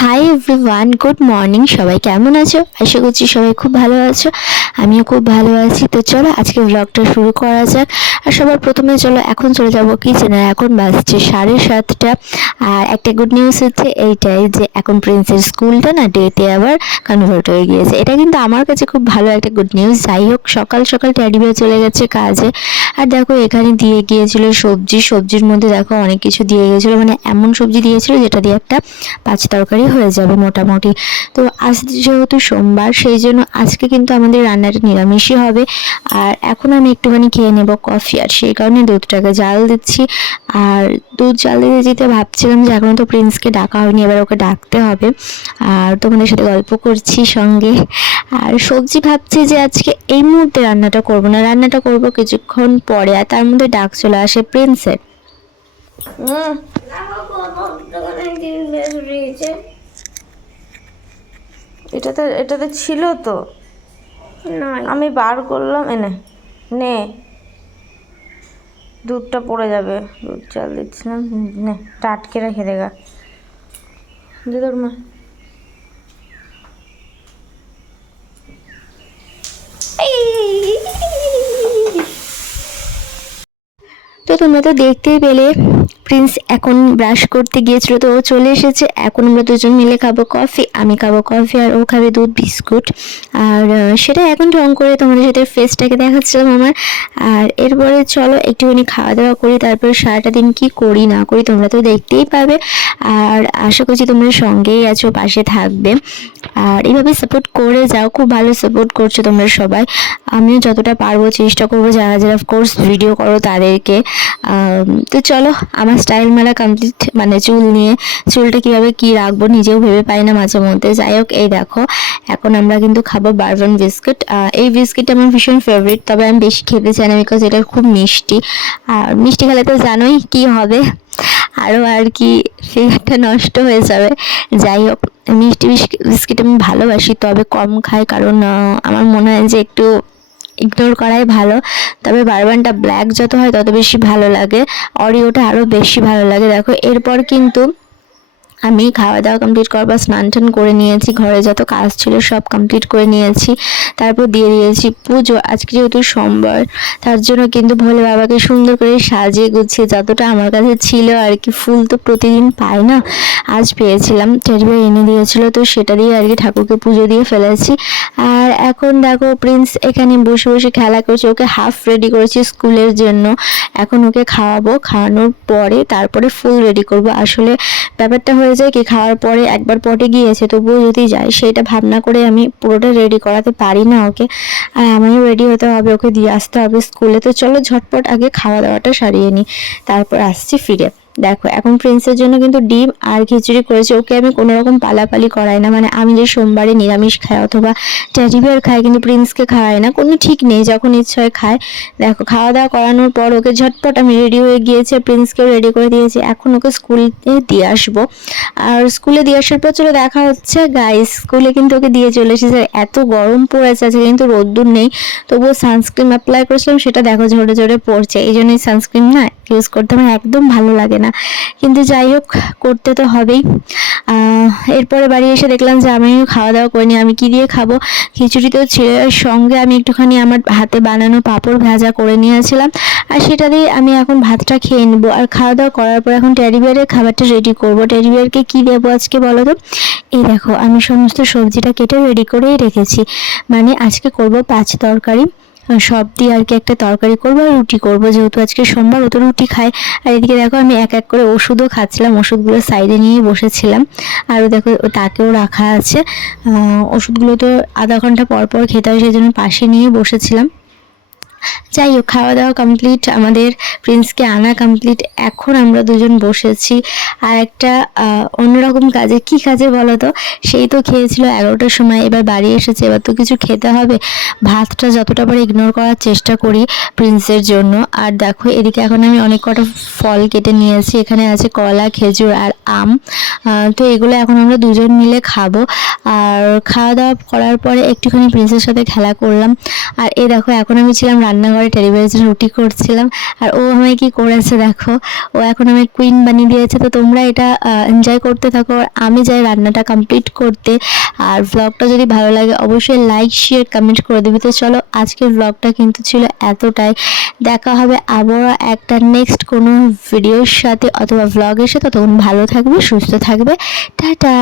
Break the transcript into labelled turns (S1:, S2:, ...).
S1: Hi everyone good morning সবাই কেমন আছো? আশা করছি সবাই খুব ভালো আছো। আমিও খুব ভালো আছি। তো চলো, আজকে ব্লগটা শুরু করা যাক। আর সবার প্রথমে চলো, এখন চলে যাব কিচেনে এখন বাজছে সাড়ে সাতটা। আর একটা গুড নিউজ হচ্ছে এইটাই যে এখন প্রিন্সের স্কুলটা না ডেতে আবার কনভার্ট হয়ে গিয়েছে। এটা কিন্তু আমার কাছে খুব ভালো একটা গুড নিউজ যাই হোক, সকাল সকাল ট্যাডিবে চলে গেছে কাজে। আর দেখো, এখানে দিয়ে গিয়েছিল সবজি। সবজির মধ্যে দেখো, অনেক কিছু দিয়ে গিয়েছিল। মানে এমন সবজি দিয়েছিল যেটা দিয়ে একটা পাঁচ তরকারি হয়ে যাবে মোটামুটি। তো আজ যেহেতু সোমবার, সেই জন্য আজকে কিন্তু আমাদের রান্নাটা নিরামিষই হবে। আর এখন আমি একটুখানি খেয়ে নেব কফি। আর সেই কারণে দুধটাকে জাল দিচ্ছি। আর দুধ জাল দিতে যেতে ভাবছিলাম যে এখনও তো প্রিন্সকে ডাকা হয়নি, এবার ওকে ডাকতে হবে। আর তোমাদের সাথে গল্প করছি সঙ্গে। আর সবজি ভাবছি যে আজকে এই মুহূর্তে রান্নাটা করব না। রান্নাটা করব কিছুক্ষণ পরে, আর তার মধ্যে ডাক চলে আসে প্রিন্সের। হুম এটা তো এটা তো ছিল তো। আমি বার করলাম এনে নে। দুধটা পড়ে যাবে। দুধ চাল দিচ্ছিলাম নে টাটকে রেখে দেগা দে তোর মা। তো তোমরা তো দেখতেই পেলে প্রিন্স এখন ব্রাশ করতে গিয়েছিল তো ও চলে এসেছে। এখন আমরা দুজন মিলে খাব কফি আমি খাব কফি আর ও খাবে দুধ, বিস্কুট। আর সেটা এখন ঢং করে তোমাদের সাথে ফেসটাকে দেখাচ্ছিলাম আমার। আর এরপরে চলো, একটুখানি খাওয়া দাওয়া করি, তারপর সারাটা দিন কি করি, না করি তোমরা তো দেখতেই পাবে। আর আশা করছি তোমরা সঙ্গেই আছো, পাশে থাকবে। আর এইভাবে সাপোর্ট করে যাও, খুব ভালো সাপোর্ট করছ তোমরা সবাই। আমিও যতটা পারব চেষ্টা করব, যারা যারা কোর্স ভিডিও করো তাদেরকে। তো চলো, আমার স্টাইল মেলা কমপ্লিট মানে চুল নিয়ে, চুলটা কীভাবে কি রাখব নিজেও ভেবে পাই না মাঝে মধ্যে। যাই হোক, এই দেখো, এখন আমরা কিন্তু খাব বারবন বিস্কুট। এই বিস্কিটটা আমার ভীষণ ফেভারিট তবে আমি বেশি খেতে চাই না বিকজ এটা খুব মিষ্টি। আর মিষ্টি খেলে তো জানোই কি হবে। আরও আর কি ফিগারটা নষ্ট হয়ে যাবে। যাই হোক, মিষ্টি বিস্কি- বিস্কিট আমি ভালোবাসি, তবে কম খাই কারণ আমার মনে হয় যে একটু ইগনোর করাই ভালো। তবে বারবানটা ব্ল্যাক যত হয় তত বেশি ভালো লাগে। অরিওটা আরও বেশি ভালো লাগে। দেখো, এরপর কিন্তু আমি খাওয়া দাওয়া কমপ্লিট করবার স্নান টান করে নিয়েছি। ঘরে যত কাজ ছিল সব কমপ্লিট করে নিয়েছি। তারপর দিয়ে দিয়েছি পুজো। আজকে যেহেতু সোমবার, তার জন্য কিন্তু ভোলে বাবাকে সুন্দর করে সাজিয়ে গুছিয়ে যতটা আমার কাছে ছিল আর কি, ফুল তো প্রতিদিন পাই না, আজ পেয়েছিলাম। টেরিবার এনে দিয়েছিল, তো সেটা দিয়ে আর কি ঠাকুরকে পুজো দিয়ে ফেলেছি। আর এখন দেখো প্রিন্স এখানে বসে বসে খেলা করছে, ওকে হাফ রেডি করেছি স্কুলের জন্য। এখন ওকে খাওয়াবো, খাওয়ানোর পরে তারপরে ফুল রেডি করব। আসলে ব্যাপারটা হয়ে যায় কি, খাওয়ার পরে একবার পটে গিয়েছে, তবুও যদি যায় সেটা ভাবনা করে আমি পুরোটা রেডি করাতে পারি না ওকে। আর আমিও রেডি হতে হবে, ওকে দিয়ে আসতে হবে স্কুলে। তো চলো ঝটপট আগে খাওয়া দাওয়াটা সারিয়ে নিই, তারপর আসছি ফিরে। দেখো, এখন প্রিন্সের জন্য কিন্তু ডিম আর খিচুড়ি করেছে। ওকে আমি কোনো রকম পালাপালি করাই না। মানে আমি যে সোমবারে নিরামিষ খাই অথবা ট্যাডিবিয়ার খাই কিন্তু প্রিন্সকে খাওয়াই না, কোনো ঠিক নেই। যখন ইচ্ছা হয় খায়। দেখো খাওয়া দাওয়া করানোর পর ওকে ঝটপট আমি রেডি হয়ে গিয়েছে প্রিন্সকেও রেডি করে দিয়েছি। এখন ওকে স্কুলে দিয়ে আসব। আর স্কুলে দিয়ে আসার পর চলো দেখা হচ্ছে। গাইস স্কুলে কিন্তু ওকে দিয়ে চলে এসেছে। এত গরম পড়েছে, আজকে কিন্তু রোদ্দুর নেই। তবুও সানস্ক্রিন অ্যাপ্লাই করেছিলাম, সেটা দেখো ঝরে ঝরে পড়ছে। এই জন্যই সানস্ক্রিন না ইউজ করতে আমার একদম ভালো লাগে না। কিন্তু যাই হোক, করতে তো হবেই। এরপরে বাড়ি এসে দেখলাম যে আমিও খাওয়া দাওয়া করিনি, আমি কি দিয়ে খাব? খিচুড়ি তো ছিল সঙ্গে আমি একটুখানি আমার হাতে বানানো পাঁপড় ভাজা করে নিয়েছিলাম। আর সেটা দিয়ে আমি এখন ভাতটা খেয়ে নেব। আর খাওয়া দাওয়া করার পর এখন টেরিবিয়ারের খাবারটা রেডি করব। টেরিবিয়ারকে কি দেবো আজকে বলো তো? এই দেখো, আমি সমস্ত সবজিটা কেটে রেডি করেই রেখেছি। মানে আজকে করব পাঁচ তরকারি। সব দিয়ে আর কি একটা তরকারি করব আর রুটি করব। যেহেতু আজকে সোমবার, ও তো রুটি খায়। আর এদিকে দেখো, আমি এক এক করে ওষুধও খাচ্ছিলাম, ওষুধগুলো সাইডে নিয়ে বসেছিলাম। আর দেখো, তাকেও রাখা আছে। ওষুধগুলো তো আধা ঘণ্টা পর পর খেতে হয়, সেই জন্য পাশে নিয়ে বসেছিলাম। যাই হোক খাওয়া দাওয়া কমপ্লিট আমাদের প্রিন্সকে আনা কমপ্লিট এখন আমরা দুজন বসেছি। আর একটা অন্যরকম কাজে। কি কাজে বলো তো সেই তো খেয়েছিল এগারোটার সময়, এবার বাড়ি এসেছে। এবার তো কিছু খেতে হবে। ভাতটা যতটা পারে ইগনোর করার চেষ্টা করি প্রিন্সের জন্য। আর দেখো, এদিকে এখন আমি অনেক কটা ফল কেটে নিয়েছি। এখানে আছে কলা, খেজুর আর আম। তো এগুলো এখন আমরা দুজন মিলে খাব। আর খাওয়া দাওয়া করার পরে একটুখানি প্রিন্সের সাথে খেলা করলাম। আর এ দেখো, এখন আমি ছিলাম রান্নাঘরে টেলিভিশনে রুটি করছিলাম। আর ও আমায় কি করেছে দেখো? ও এখন আমায় কুইন বানিয়ে দিয়েছে। তো তোমরা এটা এনজয় করতে থাকো। আর আমি যাই রান্নাটা কমপ্লিট করতে। আর ব্লগটা যদি ভালো লাগে, অবশ্যই লাইক শেয়ার কমেন্ট করে দেবে। তো চলো, আজকের ব্লগটা কিন্তু ছিল এতটাই। দেখা হবে আবার একটা নেক্সট কোনো ভিডিওর সাথে অথবা ব্লগের সাথে। তখন ভালো থাকবে, সুস্থ থাকবে। টাটা!